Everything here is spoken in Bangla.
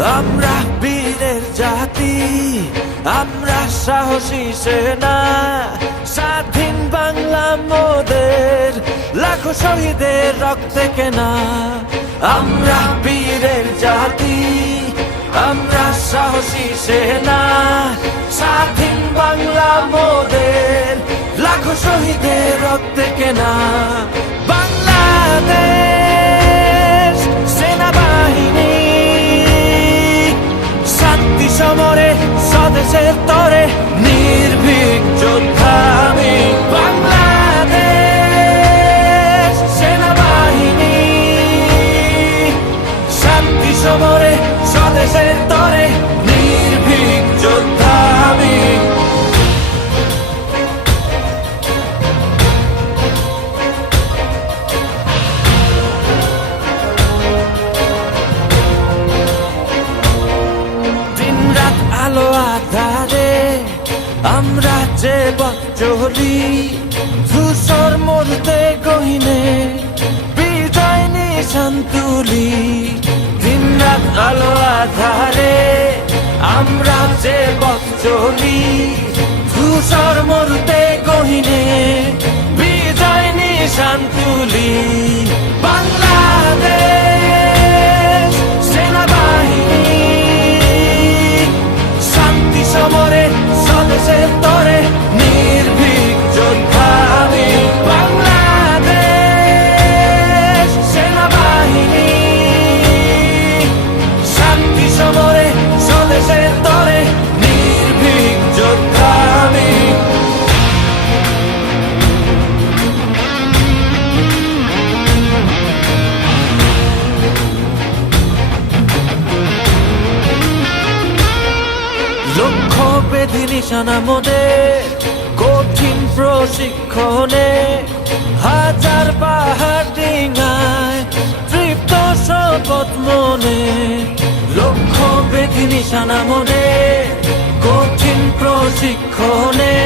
আমরা বীরের জাতি, আমরা সাহসী সেনা, স্বাধীন বাংলা মোদের লাখো শহীদের রক্তে কেনা। আমরা বীরের জাতি, আমরা সাহসী সেনা, স্বাধীন বাংলা মোদের লাখো শহীদের রক্তে কেনা। বাংলাদেশ সেনাবাহিনী শান্তি সমরে স্বদেশের তরে নির্ভীক যোদ্ধা আমি। বাংলাদেশ সেনাবাহিনী শান্তি সমরে স্বদেশের তরে নির্ভীক যোদ্ধা আমি। দিনরাত আলো আধারে আমরা যে পথ চলি, ধূসর মরুতে গহিনে বিজয় নিশান তুলি। দিনরাত আলো আধারে আমরা যে পথ চলি, ধূসর মরুতে গহিনে বিজয় নিশান তুলি। বাংলাদেশ সেনাবাহিনী শান্তি সমরে স্বদেশের তরে নির্ভীক যোদ্ধা আমি। বাংলাদেশ সেনাবাহিনী শান্তি সমরে স্বদেশের তরে নির্ভীক যোদ্ধা আমি। লক্ষ্য বেধি নিশানা মোদের কঠিন প্রশিক্ষণে, হাজার পাহাড় ডিঙায় তৃপ্ত শপথ মনে। লক্ষ্য বেধি নিশানা মোদের কঠিন প্রশিক্ষণে,